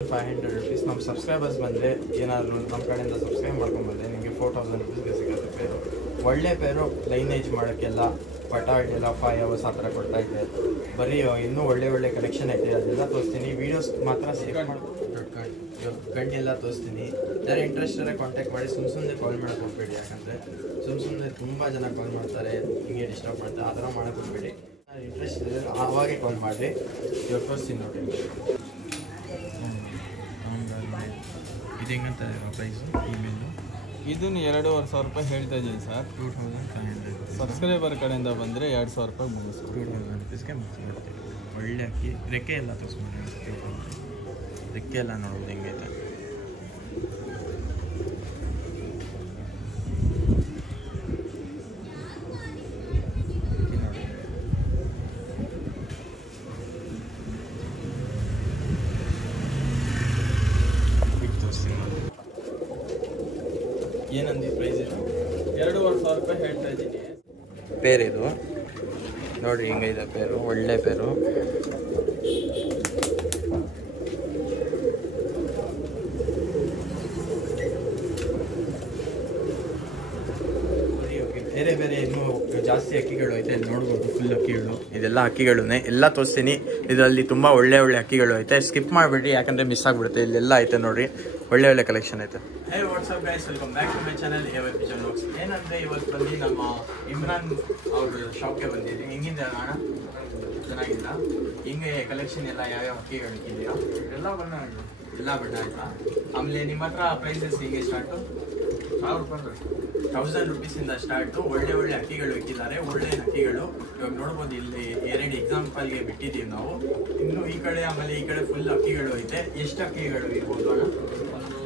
500 rupees. ನಮ್ಮ subscribers ಬಂದರೆ ಏನಾದರೂ ನಮ್ಮ ಕಡೆಯಿಂದ ಸಬ್ಸ್ಕ್ರೈಬ್ ಮಾಡ್ಕೊಂಡ್ಬಂದರೆ ನಿಮಗೆ 4000 rupeesಗೆ ಸಿಗುತ್ತೆ ಪೇರು. ಒಳ್ಳೆ ಪೇರು ಲೈನೇಜ್ ಮಾಡೋಕ್ಕೆಲ್ಲ ಪಟಾಳೆಲ್ಲ 5 hours ಆ ಥರ ಕೊಡ್ತಾಯಿದ್ದೆ. ಬರೀ ಇನ್ನೂ ಒಳ್ಳೆ ಕಲೆಕ್ಷನ್ ಐತೆ, ಅದೆಲ್ಲ ತೋರಿಸ್ತೀನಿ. ವೀಡಿಯೋಸ್ ಮಾತ್ರ ಸೇವ್ ಮಾಡ್ಕೊಂಡು ಗಂಡೆಲ್ಲ ತೋರಿಸ್ತೀನಿ. ಯಾರು ಇಂಟ್ರೆಸ್ಟ್ ಇದ್ದರೆ ಕಾಂಟ್ಯಾಕ್ಟ್ ಮಾಡಿ. ಸುಮ್ಮನೆ ಕಾಲ್ ಮಾಡೋಕೆ ಹೋಗ್ಬೇಡಿ, ಯಾಕಂದರೆ ಸುಮ್ಮನೆ ತುಂಬ ಜನ ಕಾಲ್ ಮಾಡ್ತಾರೆ, ಹಿಂಗೆ ಡಿಸ್ಟರ್ಬ್ ಮಾಡ್ತಾರೆ. ಆ ಥರ ಮಾಡೋಕೆ ಹೋಗ್ಬೇಡಿ. ಇಂಟ್ರೆಸ್ಟ್ ಇದೆ ಆವಾಗೇ ಕಾಲ್ ಮಾಡಿರಿ. ಇವಾಗ ತೋರಿಸ್ತೀನಿ ನೋಡಿ. ಇದು ಹೆಂಗಂತ ಪ್ರೈಸು ಇಮೇಲು? ಇದನ್ನು 2,500 ರೂಪಾಯಿ ಹೇಳ್ತಾ ಇದ್ದೀನಿ ಸರ್. 2500. ಸಬ್ಸ್ಕ್ರೈಬರ್ ಕಡೆಯಿಂದ ಬಂದರೆ 2,000 ರೂಪಾಯಿ ಮುಗಿಸ್ತು. 2000 rupeesಗೆ ಮುಗಿಸ್ಬಿಡ್ತೀವಿ. ಒಳ್ಳೆ ಅಕ್ಕಿ. ರೆಕ್ಕೆ ಎಲ್ಲ ತೋರಿಸ್ಬಿಡ್ರಿ. ರೆಕ್ಕೆ ಎಲ್ಲ ನೋಡೋದು ಹೆಂಗೈತೆ. ಏನಂದಿ ಪ್ರೈಸ್? ಇದು 2,500 ರೂಪಾಯಿ ಹೇಳ್ತಾ ಇದ್ದೀನಿ. ಪೇರಿದು ನೋಡಿರಿ ಹಿಂಗೈತೆ ಪೇರು. ಒಳ್ಳೆ ಪೇರು. ಬೇರೆ ಇನ್ನೂ ಜಾಸ್ತಿ ಅಕ್ಕಿಗಳು ಐತೆ, ನೋಡ್ಬೋದು. ಫುಲ್ ಅಕ್ಕಿಗಳು, ಇದೆಲ್ಲ ಅಕ್ಕಿಗಳೇ ಎಲ್ಲ ತೋರಿಸ್ತೀನಿ. ಇದರಲ್ಲಿ ತುಂಬ ಒಳ್ಳೆ ಅಕ್ಕಿಗಳು ಐತೆ. ಸ್ಕಿಪ್ ಮಾಡಿಬಿಡ್ರಿ, ಯಾಕಂದರೆ ಮಿಸ್ ಆಗಿಬಿಡುತ್ತೆ. ಇಲ್ಲೆಲ್ಲ ಐತೆ ನೋಡಿರಿ, ಒಳ್ಳೆ ಕಲೆಕ್ಷನ್ ಐತೆ. Hey what's up guys, welcome back to my channel AY pigeon vlogs. ಏನಂದರೆ ಇವತ್ತು ಬಂದು ನಮ್ಮ ಇಮ್ರಾನ್ ಅವ್ರ ಶಾಪ್ಗೆ ಬಂದಿದ್ದೀವಿ. ಹಿಂಗಿದೆ ಅಣ್ಣ, ಚೆನ್ನಾಗಿಲ್ಲ. ಹಿಂಗೆ ಕಲೆಕ್ಷನ್ ಎಲ್ಲ ಯಾವ್ಯಾವ ಅಕ್ಕಿಗಳು ಇಕ್ಕಿದೆಯಾ? ಎಲ್ಲ ಬಣ್ಣ ಆಯ್ತಾ? ಆಮೇಲೆ ನಿಮ್ಮ ಹತ್ರ ಪ್ರೈಸಸ್ ಹಿಂಗೆ ಸ್ಟಾರ್ಟು? 1,000 ರೂಪಾಯಿ. 1000 rupees ಸ್ಟಾರ್ಟು. ಒಳ್ಳೆ ಅಕ್ಕಿಗಳು ಇಕ್ಕಿದ್ದಾರೆ, ಒಳ್ಳೆ ಅಕ್ಕಿಗಳು. ಇವಾಗ ನೋಡ್ಬೋದು, ಇಲ್ಲಿ 2 ಎಕ್ಸಾಂಪಲ್ಗೆ ಬಿಟ್ಟಿದ್ದೀವಿ ನಾವು. ಇನ್ನು ಈ ಕಡೆ ಆಮೇಲೆ ಈ ಕಡೆ ಫುಲ್ ಅಕ್ಕಿಗಳು ಐತೆ. ಎಷ್ಟು ಅಕ್ಕಿಗಳು ಇರ್ಬೋದು ಅಣ್ಣ?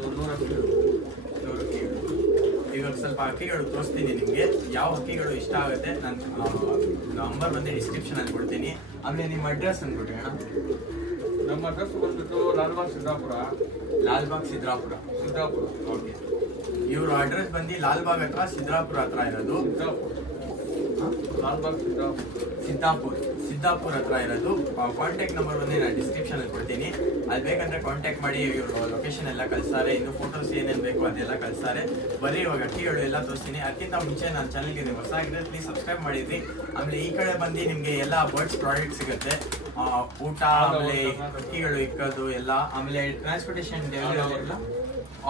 ಒಂದು 100 ಅಕ್ಕಿಗಳು. 100 ಅಕ್ಕಿಗಳು. ಇವಾಗ ಸ್ವಲ್ಪ ಅಕ್ಕಿಗಳು ತೋರಿಸ್ತೀನಿ ನಿಮಗೆ. ಯಾವ ಅಕ್ಕಿಗಳು ಇಷ್ಟ ಆಗುತ್ತೆ ನಾನು ನಂಬರ್ ಬಂದು ಡಿಸ್ಕ್ರಿಪ್ಷನಲ್ಲಿ ಕೊಡ್ತೀನಿ. ಆಮೇಲೆ ನಿಮ್ಮ ಅಡ್ರೆಸ್ ಅಂದ್ಬಿಟ್ರಿ ಅಣ್ಣ? ನಮ್ಮ ಅಡ್ರೆಸ್ ಬಂದ್ಬಿಟ್ಟು ಲಾಲ್ಬಾಗ್ ಸಿದ್ದಾಪುರ. ಸಿದ್ದಾಪುರ. ಓಕೆ. ಇವ್ರ ಅಡ್ರೆಸ್ ಬಂದು ಲಾಲ್ಬಾಗ್ ಹತ್ರ, ಸಿದ್ದಾಪುರ ಹತ್ರ ಇರೋದು. ಲಾಲ್ಬಾಗ್ ಸಿದ್ದಾಪುರ ಹತ್ರ ಇರೋದು. ಕಾಂಟ್ಯಾಕ್ಟ್ ನಂಬರ್ ಬಂದು ನಾನು ಡಿಸ್ಕ್ರಿಪ್ಷನಲ್ಲಿ ಕೊಡ್ತೀನಿ. ಅಲ್ಲಿ ಬೇಕಂದ್ರೆ ಕಾಂಟ್ಯಾಕ್ಟ್ ಮಾಡಿ. ಇವರು ಲೊಕೇಶನ್ ಎಲ್ಲ ಕಳಿಸ್ತಾರೆ. ಇನ್ನು ಫೋಟೋಸ್ ಏನೇನು ಬೇಕು ಅದೆಲ್ಲ ಕಳಿಸ್ತಾರೆ. ಬರೀ ಇವಾಗ ಅಕ್ಕಿಗಳು ಎಲ್ಲ ತೋರಿಸ್ತೀನಿ. ಅದಕ್ಕಿಂತ ಮುಂಚೆ ನನ್ನ ಚಾನಲ್ಗೆ ನೀವು ಹೊಸಾಗಿದ್ರೆ ಪ್ಲೀಸ್ ಸಬ್ಸ್ಕ್ರೈಬ್ ಮಾಡಿದ್ರಿ. ಆಮೇಲೆ ಈ ಕಡೆ ಬಂದು ನಿಮಗೆ ಎಲ್ಲ ಬರ್ಡ್ಸ್ ಪ್ರಾಡಕ್ಟ್ ಸಿಗುತ್ತೆ. ಊಟ, ಆಮೇಲೆ ಅಕ್ಕಿಗಳು ಇಕ್ಕೋದು ಎಲ್ಲ. ಆಮೇಲೆ ಟ್ರಾನ್ಸ್ಪೋರ್ಟೇಷನ್ ಡೆಲಿವರಿ ಎಲ್ಲ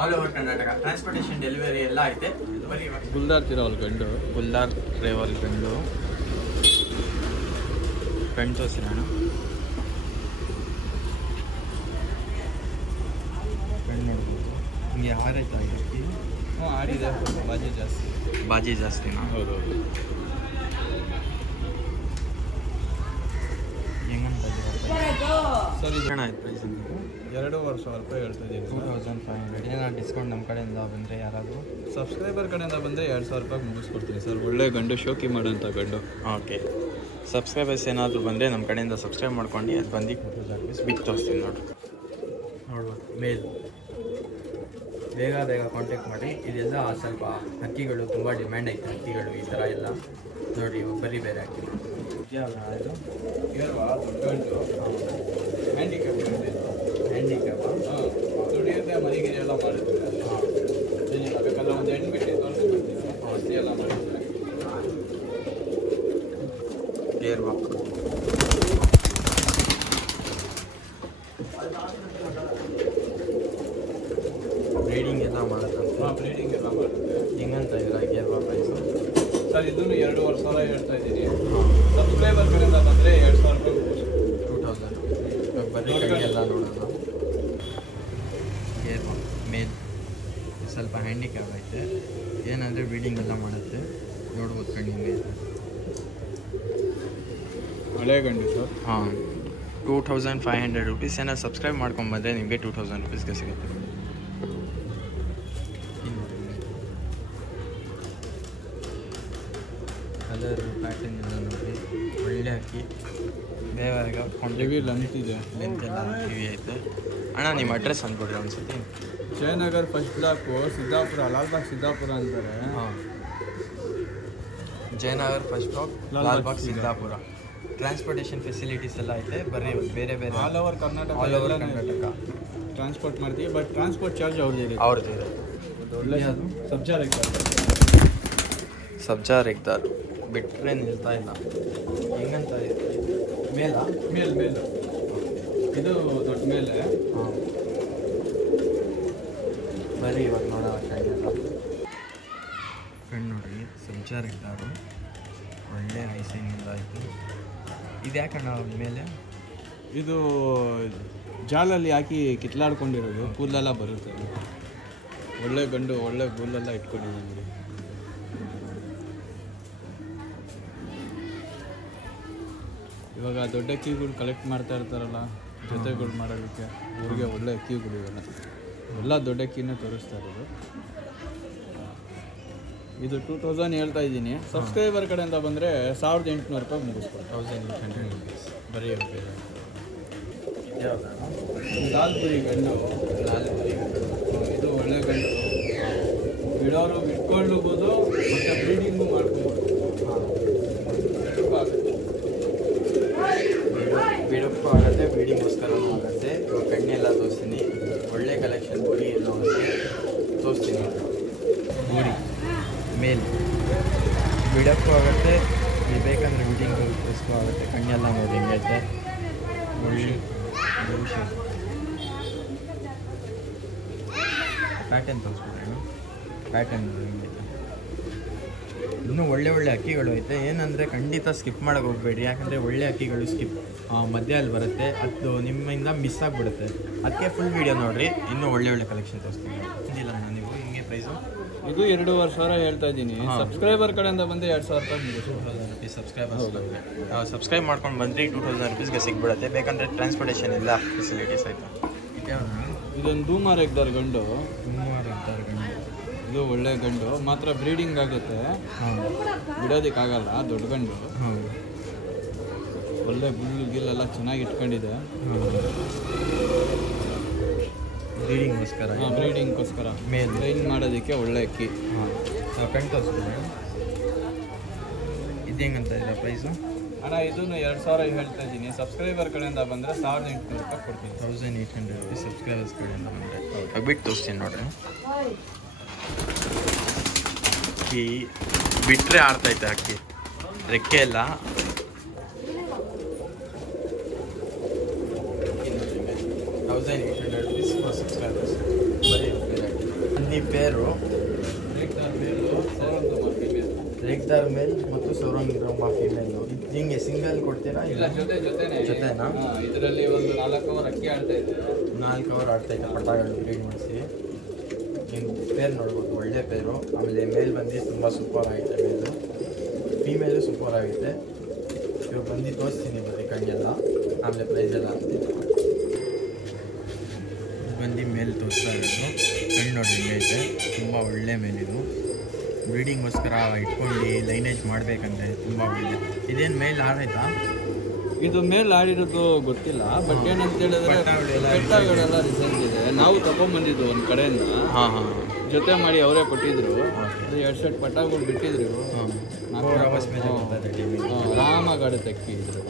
all over Karnataka. Transportation delivery ಎಲ್ಲ ಐತೆ. ಬರೀ ಗುಲ್ದಾರ್ ತಿರೋಲ್ ಗಂಡು. ಗುಲ್ದಾರ್ ಟ್ರೇವಲ್ ಗಂಡು ತೋರಿಸಿರೋಣ. ಗಂಡು ನೋಡ್ಬೋದು. ಹಿಂಗೆ ಆರೈತಾ ಅಕ್ಕಿ? ಹ್ಞೂ, ಆಡಿದೆ. ಬಾಜಿ ಜಾಸ್ತಿನಾ? ಹೌದೌದು. ಹೆಂಗಂತ ಸರ್, ಇದು ಆಯ್ತು ಪ್ರೈಸ್ ಅಂತ? 2,500 ರೂಪಾಯಿ ಹೇಳ್ತಾ ಇದ್ದೀನಿ. 2500. ಏನಾದ್ರು ಡಿಸ್ಕೌಂಟ್ ನಮ್ಮ ಕಡೆಯಿಂದ ಬಂದರೆ ಯಾರಾದರೂ ಸಬ್ಸ್ಕ್ರೈಬರ್ ಕಡೆಯಿಂದ ಬಂದರೆ 2,000 ರೂಪಾಯಿ ಮುಗಿಸ್ಕೊಡ್ತೀನಿ ಸರ್. ಒಳ್ಳೆ ಗಂಡು, ಶೋಕಿ ಮಾಡೋಂಥ ಗಂಡು. ಓಕೆ. ಸಬ್ಸ್ಕ್ರೈಬರ್ಸ್ ಏನಾದರೂ ಬಂದರೆ ನಮ್ಮ ಕಡೆಯಿಂದ ಸಬ್ಸ್ಕ್ರೈಬ್ ಮಾಡ್ಕೊಂಡು ಅದು ಬಂದು 4000 rupees ಬಿಟ್ಟು ತೋರಿಸ್ತೀನಿ ನೋಡ್ಬೋದು. ಮೇಲ್ ಬೇಗ ಕಾಂಟ್ಯಾಕ್ಟ್ ಮಾಡಿ. ಇದೆಲ್ಲ ಸ್ವಲ್ಪ ಅಕ್ಕಿಗಳು ತುಂಬ ಡಿಮ್ಯಾಂಡ್ ಐತೆ. ಅಕ್ಕಿಗಳು ಈ ಥರ ಎಲ್ಲ ನೋಡಿ. ಬರೀ ಬೇರೆ ಅಕ್ಕಿಗಳು ಇದು ಗಂಡು ಹ್ಯಾಂಡಿಕ್ಯಾಪ್. ಹಾಂ, ದುಡಿಯುತ್ತೆ, ಮರಿಗಿರಿ ಎಲ್ಲ ಮಾಡಿದ್ರೆ. ಏನಿಲ್ಲ, ಬೇಕಲ್ಲ ಒಂದು ಹೆಣ್ಣು ಬಿಟ್ಟು ತೋರಿಸ್ಬಿಡ್ತೀನಿ. ಔಷಧಿ ಎಲ್ಲ ಮಾಡಿದ್ರೆ. Gear walk. ಬ್ರೀಡಿಂಗ್ ಎಲ್ಲ ಮಾಡುತ್ತಂತೆ. ಹಾಂ, ಬ್ರೀಡಿಂಗ್ ಎಲ್ಲ ಮಾಡುತ್ತೆ. ಹೆಂಗಂತ ಇಲ್ಲ ಗೇರ್ ವಾಕ್ ಪ್ರೈಸು? ಸರ್, ಇದನ್ನು 2,500 ಹೇಳ್ತಾ ಇದ್ದೀನಿ. ಸಬ್ಸ್ಕ್ರೈಬರ್ ಕಡೆಯಿಂದ ಬಂದರೆ 2,000 ರೂಪಾಯಿ. 2000. ಇವಾಗ ಬರೀ ಕಡೆ ಎಲ್ಲ ನೋಡೋಣ. ಗೇರ್ ವಾಕ್ ಮೇಲ್ ಸ್ವಲ್ಪ ಹ್ಯಾಂಡಿಕ್ಯಾಪ್ ಐತೆ. ಏನಂದರೆ ಬ್ರೀಡಿಂಗ್ ಎಲ್ಲ ಮಾಡುತ್ತೆ. ನೋಡ್ಬೋದು ಕಣ್ಣಿಂದ ಐತೆ. ಹಳೆ ಗಂಡು ಸರ್. ಹಾಂ, 2500 rupees. ಏನಾದ್ರು ಸಬ್ಸ್ಕ್ರೈಬ್ ಮಾಡ್ಕೊಂಬಂದರೆ ನಿಮಗೆ 2000 rupeesಗೆ ಸಿಗುತ್ತೆ. ಕಲರು ಪ್ಯಾಟರ್ನ್ ಎಲ್ಲ ನೋಡಿ. ಒಳ್ಳೆ ಅಕ್ಕಿ. ಬೇಗ ಹೆವಿ ಲೆಂತ್ ಇದೆ. ಲೆಂತ್ ಎಲ್ಲ ಹೆವಿ ಐತೆ. ಅಣ್ಣ ನಿಮ್ಮ ಅಡ್ರೆಸ್ ಅಂದ್ಬಿಡ್ರಿ ಒಂದ್ಸತಿ. Jayanagar first block, Siddapura. ಲಾಲ್ಬಾಗ್ ಸಿದ್ದಾಪುರ ಅಂತಾರೆ. ಹಾಂ, Jayanagar first block, Lalbagh Siddapura. Transportation facilities ಎಲ್ಲ ಐತೆ. ಬರೀ ಬೇರೆ ಬೇರೆ ಆಲ್ ಓವರ್ ಕರ್ನಾಟಕ. ಟ್ರಾನ್ಸ್ಪೋರ್ಟ್ ಮಾಡ್ತೀವಿ, ಬಟ್ ಟ್ರಾನ್ಸ್ಪೋರ್ಟ್ ಚಾರ್ಜ್ ಅವ್ರದ್ದು ಅವ್ರದ್ದು ಒಳ್ಳೆ ಅದು ಸಬ್ಜಾ ರೆಕ್ಟಾರ್. ಸಬ್ಜಾ ರೆಕ್ಟಾರ್ ಬಿಟ್ಟರೆ ನಿಲ್ತಾ ಇಲ್ಲ. ಹೆಂಗಂತ ಮೇಲ ಮೇಲ್ ಇದು ದೊಡ್ಡ ಮೇಲೆ. ಹಾಂ ಬರೀ ಇವಾಗ ನೋಡೋ ಕಣ್ಣೆಲ್ಲ ಕಣ್ಣು ನೋಡಿ. ಸಬ್ಜಾ ರೆಕ್ಟಾರು ಒಳ್ಳೆ ರೈಸಿಂಗ್ ಆಯಿತು. ಇದು ಯಾಕಣ್ಣ ಮೇಲೆ ಇದು ಜಾಲಲ್ಲಿ ಹಾಕಿ ಕಿತ್ಲಾಡ್ಕೊಂಡಿರೋದು, ಕೂದಲೆಲ್ಲ ಬರುತ್ತೆ. ಒಳ್ಳೆ ಗಂಡು, ಒಳ್ಳೆ ಕೂದಲೆಲ್ಲ ಇಟ್ಕೊಂಡಿದ್ದೀನಿ ನೋಡಿ. ಇವಾಗ ದೊಡ್ಡ ಅಕ್ಕಿಗಳು ಕಲೆಕ್ಟ್ ಮಾಡ್ತಾ ಇರ್ತಾರಲ್ಲ ಜೊತೆಗಳು ಮಾಡೋದಕ್ಕೆ, ಇವ್ರಿಗೆ ಒಳ್ಳೆ ಅಕ್ಕಿಗಳು ಇವೆಲ್ಲ ಎಲ್ಲ ದೊಡ್ಡ ಅಕ್ಕಿನೇ ತೋರಿಸ್ತಾ ಇರೋದು. ಇದು 2000 ಹೇಳ್ತಾ ಇದ್ದೀನಿ. ಸಬ್ಸ್ಕ್ರೈಬರ್ ಕಡೆಯಿಂದ ಬಂದರೆ 1800 ರೂಪಾಯಿ ಮುಗಿಸ್ಬೋದು. 1800 ರುಪೀಸ್ ಬರೀ ಲಾಲ್ಪುರಿ ಗಂಡು, ಇದು ಒಳ್ಳೆ ಗಂಡು. ಬಿಡೋರು ಬಿಟ್ಕೊಳ್ಳಬಹುದು ಮತ್ತು ಬ್ರೀಡಿಂಗು ಮಾಡ್ಕೊಬೋದು. ಬಿಡಪ್ಪು ಆಗುತ್ತೆ, ಬ್ರೀಡಿಂಗೋಸ್ಕರನೂ ಆಗುತ್ತೆ. ಇವಾಗ ಕಣ್ಣೆಲ್ಲ ತೋರಿಸ್ತೀನಿ. ಒಳ್ಳೆ ಕಲೆಕ್ಷನ್ ಗೋರಿ ಎಲ್ಲ ತೋರಿಸ್ತೀನಿ. ಗೋರಿ ಮೇಲ್ ಬಿಡಪ್ಪು ಆಗುತ್ತೆ, ಇದು ಬೇಕಂದರೆ ಬ್ರೀಡಿಂಗೋಸ್ಕರ ಆಗುತ್ತೆ. ಕಣ್ಣೆಲ್ಲ ನೋಡಿ ಹೆಂಗೈತೆ. ಒಳ್ಳೆ ಪ್ಯಾಟರ್ನ್ ತೋರಿಸ್ಬಿಟ್ರೆ ಪ್ಯಾಟರ್ನ್ ಹೆಂಗೈತೆ. ಇನ್ನೂ ಒಳ್ಳೆ ಅಕ್ಕಿಗಳು ಐತೆ. ಏನಂದರೆ ಖಂಡಿತ ಸ್ಕಿಪ್ ಮಾಡೋಕೆ ಹೋಗಬೇಡಿ, ಯಾಕಂದರೆ ಒಳ್ಳೆ ಅಕ್ಕಿಗಳು ಮಧ್ಯದಲ್ಲಿ ಬರುತ್ತೆ, ಅದು ನಿಮ್ಮಿಂದ ಮಿಸ್ ಆಗಿಬಿಡುತ್ತೆ. ಅದಕ್ಕೆ ಫುಲ್ ವೀಡಿಯೋ ನೋಡಿರಿ. ಇನ್ನೂ ಒಳ್ಳೆ ಕಲೆಕ್ಷನ್ ತೋರಿಸ್ತೀನಿ. ಇಲ್ಲ ನೀವು ಹಿಂಗೆ ಪ್ರೈಸು ಇದು 2500 ಹೇಳ್ತಾ ಇದ್ದೀನಿ. ಸಬ್ಸ್ಕ್ರೈಬರ್ ಕಡೆಯಿಂದ ಬಂದು 2000 ರೂಪಾಯಿ ಮುಗಿಸು. 2000 ರುಪೀಸ್ ಸಬ್ಸ್ಕ್ರೈಬ್ ಮಾಡ್ಕೊಂಡು ಬಂದರೆ 2000 ರುಪೀಸ್ಗೆ ಸಿಗ್ಬಿಡುತ್ತೆ. ಬೇಕಂದರೆ ಟ್ರಾನ್ಸ್ಪೋರ್ಟೇಷನ್ ಎಲ್ಲ ಫೆಸಿಲಿಟೀಸ್ ಆಯಿತು. ಇದೊಂದು ಧೂಮಾರ್ ಎಗ್ದಾರ್ ಗಂಡು. ಗಂಡು ಇದು ಒಳ್ಳೆ ಗಂಡು, ಮಾತ್ರ ಬ್ರೀಡಿಂಗ್ ಆಗುತ್ತೆ, ಬಿಡೋದಕ್ಕಾಗಲ್ಲ. ದೊಡ್ಡ ಗಂಡು, ಒಳ್ಳೆ ಬುಲ್ಲು ಗಿಲ್ಲೆಲ್ಲ ಚೆನ್ನಾಗಿ ಇಟ್ಕೊಂಡಿದೆ. ಬ್ರೀಡಿಂಗ್ಗೋಸ್ಕರ ಮೇಲ್ ಟ್ರೈನ್ ಮಾಡೋದಕ್ಕೆ ಒಳ್ಳೆ ಅಕ್ಕಿ. ಕಣ್ ತೋರಿಸ್ಬೋದು. ಇದು ಹೆಂಗಂತ ಇದೆ ಪ್ರೈಸು? ಅಣ್ಣ ಇದನ್ನು 2000 ಹೇಳ್ತಾ ಇದ್ದೀನಿ. ಸಬ್ಸ್ಕ್ರೈಬರ್ ಕಡೆಯಿಂದ ಬಂದರೆ 1800 ರೂಪಾಯಿ ಕೊಡ್ತೀನಿ. 1800 ರುಪೀಸ್ ಸಬ್ಸ್ಕ್ರೈಬರ್ಸ್ ಕಡೆಯಿಂದ ಬಂದರೆ ಬಿಟ್ಟು ತೋರಿಸ್ತೀನಿ ನೋಡ್ರಿ. ಅಕ್ಕಿ ಬಿಟ್ಟರೆ ಆಡ್ತೈತೆ. ಅಕ್ಕಿ ರೆಕ್ಕೆ ಎಲ್ಲ 1800 ರುಪೀಸ್ ಫಾರ್ ಸಬ್ಸ್ಕ್ರೈಬರ್ಸ್. ಬರೀ ಪೇರು ರೇಕ್ದಾರ್ ಮೇಲ್ ಮತ್ತು ಸೌರಂಗ್ರಮ ಫೀಮೇಲ್. ಇದು ಹಿಂಗೆ ಸಿಂಗಲ್ ಕೊಡ್ತೀರಾ? ಇಲ್ಲ, ಜೊತೆನಾ? ಇದರಲ್ಲಿ ಒಂದು 4 ಅವರ್ ಅಕ್ಕಿ ಆಡ್ತಾ ಇದೆ. 4 ಅವರ್ ಆಡ್ತೈತೆ ಪಟಾಗಳು ಬ್ರೀಡ್ ಮಾಡಿಸಿ. ಹಿಂಗೆ ಪೇರ್ ನೋಡ್ಬೋದು, ಒಳ್ಳೆ ಪೇರು. ಆಮೇಲೆ ಮೇಲ್ ಬಂದು ತುಂಬ ಸೂಪರ್ ಆಗಿದೆ. ಮೇಲು ಫೀಮೇಲು ಸೂಪರ್ ಆಗಿದೆ. ಇವಾಗ ಬಂದು ತೋರಿಸ್ತೀನಿ ಬರೀ ಕಣ್ಣೆಲ್ಲ, ಆಮೇಲೆ ಪ್ರೈಸ್ ಎಲ್ಲ ಬಂದು ಮೇಲ್ ತೋರಿಸ್ತಾ ಇರೋದು. ಕಣ್ಣು ನೋಡಿ ಹಿಂಗೈತೆ, ತುಂಬ ಒಳ್ಳೆ ಮೇಲಿದು. ಬ್ರೀಡಿಂಗೋಸ್ಕರ ಇಟ್ಕೊಂಡು ಲೈನೇಜ್ ಮಾಡಬೇಕಂದ್ರೆ ತುಂಬ ಒಳ್ಳೆ. ಇದೇನು ಮೇಲ್ ಆಡೈತಾ? ಇದು ಮೇಲ್ ಆಡಿರೋದು ಗೊತ್ತಿಲ್ಲ, ಬಟ್ ಏನಂತ ಹೇಳಿದ್ರೆ ಬೆಟ್ಟಗಳೆಲ್ಲ ರಿಸಲ್ಟ್ ಇದೆ. ನಾವು ತಗೊಂಡ್ಬಂದಿದ್ದು ಒಂದು ಕಡೆಯಿಂದ, ಜೊತೆ ಮಾಡಿ ಅವರೇ ಕೊಟ್ಟಿದ್ರು. 2 ಸೆಟ್ ಪಟಾಗಳು ಬಿಟ್ಟಿದ್ರು. 4 ಅವರ್ಸ್ ಮೇಲೆ ಆರಾಮಾಗಿ ಆಡುತ್ತೆ ಅಕ್ಕಿ. ಇದ್ರು